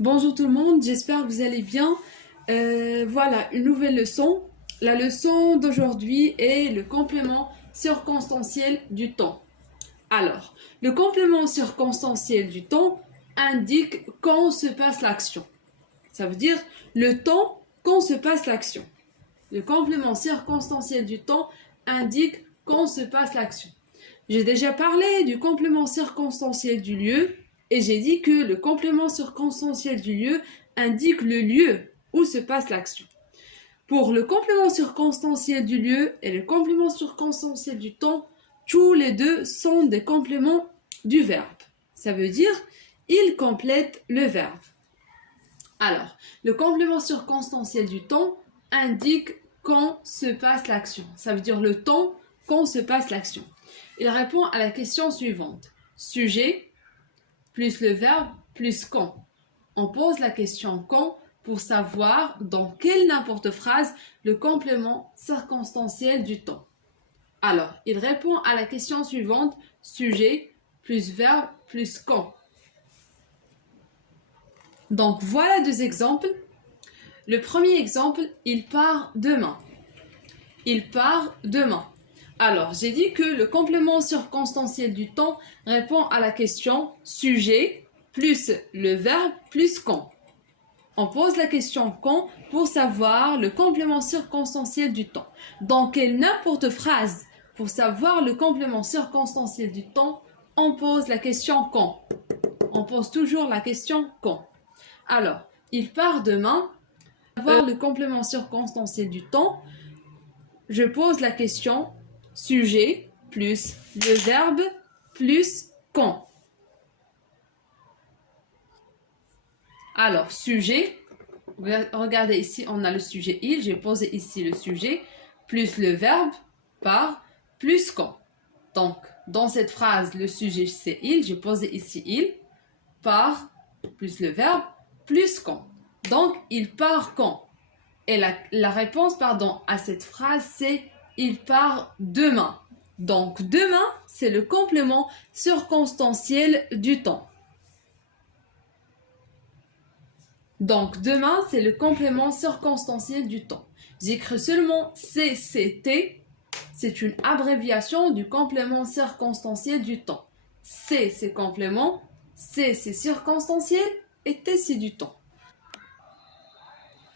Bonjour tout le monde, j'espère que vous allez bien. Voilà, une nouvelle leçon. La leçon d'aujourd'hui est le complément circonstanciel du temps. Alors, le complément circonstanciel du temps indique quand se passe l'action. Ça veut dire le temps quand se passe l'action. Le complément circonstanciel du temps indique quand se passe l'action. J'ai déjà parlé du complément circonstanciel du lieu et j'ai dit que le complément circonstanciel du lieu indique le lieu où se passe l'action. Pour le complément circonstanciel du lieu et le complément circonstanciel du temps, tous les deux sont des compléments du verbe. Ça veut dire ils complètent le verbe. Alors, le complément circonstanciel du temps indique quand se passe l'action. Ça veut dire le temps quand se passe l'action. Il répond à la question suivante. Sujet plus le verbe plus quand. On pose la question quand pour savoir dans quelle n'importe phrase le complément circonstanciel du temps. Alors, il répond à la question suivante. Sujet plus verbe plus quand. Donc, voilà deux exemples. Le premier exemple, il part demain. Il part demain. Alors, j'ai dit que le complément circonstanciel du temps répond à la question sujet plus le verbe plus quand. On pose la question quand pour savoir le complément circonstanciel du temps. Dans quelle n'importe phrase, pour savoir le complément circonstanciel du temps, on pose la question quand. On pose toujours la question quand. Alors, il part demain. Pour savoir le complément circonstanciel du temps, je pose la question sujet plus le verbe plus quand. Alors, sujet, regardez ici, on a le sujet il, j'ai posé ici le sujet, plus le verbe par plus quand. Donc, dans cette phrase, le sujet c'est il, j'ai posé ici il, par plus le verbe plus quand. Donc, il part quand. Et la réponse à cette phrase, c'est il part demain. Donc, demain, c'est le complément circonstanciel du temps. Donc, demain, c'est le complément circonstanciel du temps. J'écris seulement CCT. C'est une abréviation du complément circonstanciel du temps. C, c'est complément. C, c'est circonstanciel. Et T, c'est du temps.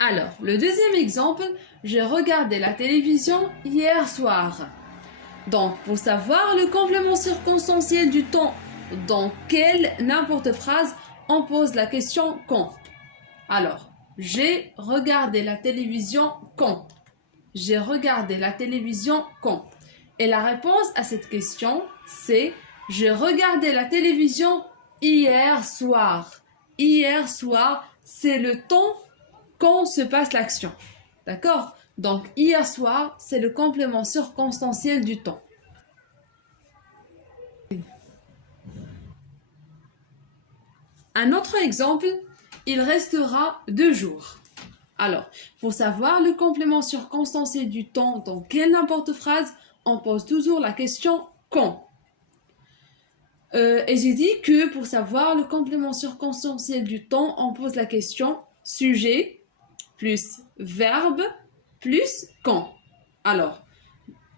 Alors, le deuxième exemple, j'ai regardé la télévision hier soir. Donc, pour savoir le complément circonstanciel du temps, dans quelle n'importe phrase, on pose la question quand. Alors, j'ai regardé la télévision quand. J'ai regardé la télévision quand. Et la réponse à cette question, c'est j'ai regardé la télévision hier soir. Hier soir, c'est le temps quand se passe l'action. D'accord? Donc, hier soir, c'est le complément circonstanciel du temps. Un autre exemple, il restera 2 jours. Alors, pour savoir le complément circonstanciel du temps dans quelle n'importe phrase, on pose toujours la question quand. Et j'ai dit que pour savoir le complément circonstanciel du temps, on pose la question sujet plus verbe plus quand. Alors,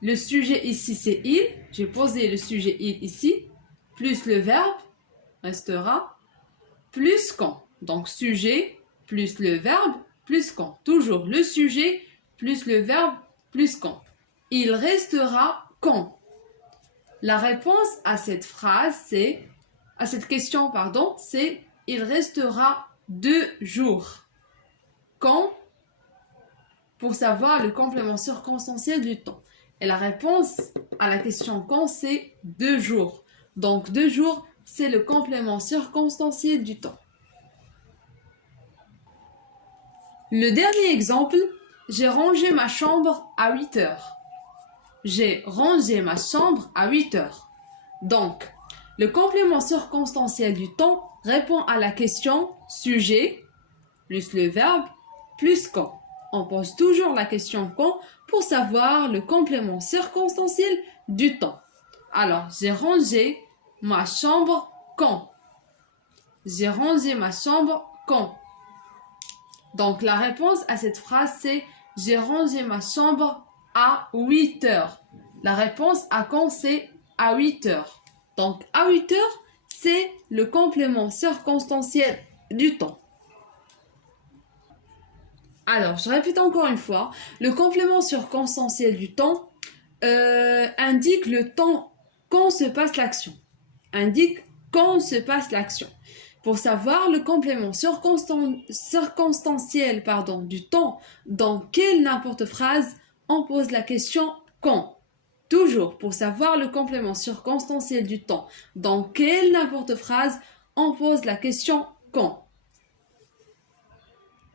le sujet ici c'est il, j'ai posé le sujet il ici, plus le verbe restera plus quand. Donc, sujet plus le verbe plus quand. Toujours le sujet plus le verbe plus quand. Il restera quand. La réponse à cette phrase, à cette question, c'est il restera 2 jours. Quand? Pour savoir le complément circonstanciel du temps. Et la réponse à la question quand, c'est 2 jours. Donc, 2 jours, c'est le complément circonstanciel du temps. Le dernier exemple, j'ai rangé ma chambre à 8 heures. J'ai rangé ma chambre à 8 heures. Donc, le complément circonstanciel du temps répond à la question sujet plus le verbe plus quand. On pose toujours la question quand pour savoir le complément circonstanciel du temps. Alors, j'ai rangé ma chambre quand. J'ai rangé ma chambre quand. Donc la réponse à cette phrase c'est j'ai rangé ma chambre à 8 heures. La réponse à quand c'est à 8 heures. Donc à 8 heures c'est le complément circonstanciel du temps. Alors je répète encore une fois, le complément circonstanciel du temps indique le temps quand se passe l'action. Indique quand se passe l'action. Pour savoir le complément circonstanciel du temps, dans quelle n'importe phrase, on pose la question quand. Toujours, pour savoir le complément circonstanciel du temps, dans quelle n'importe phrase, on pose la question quand.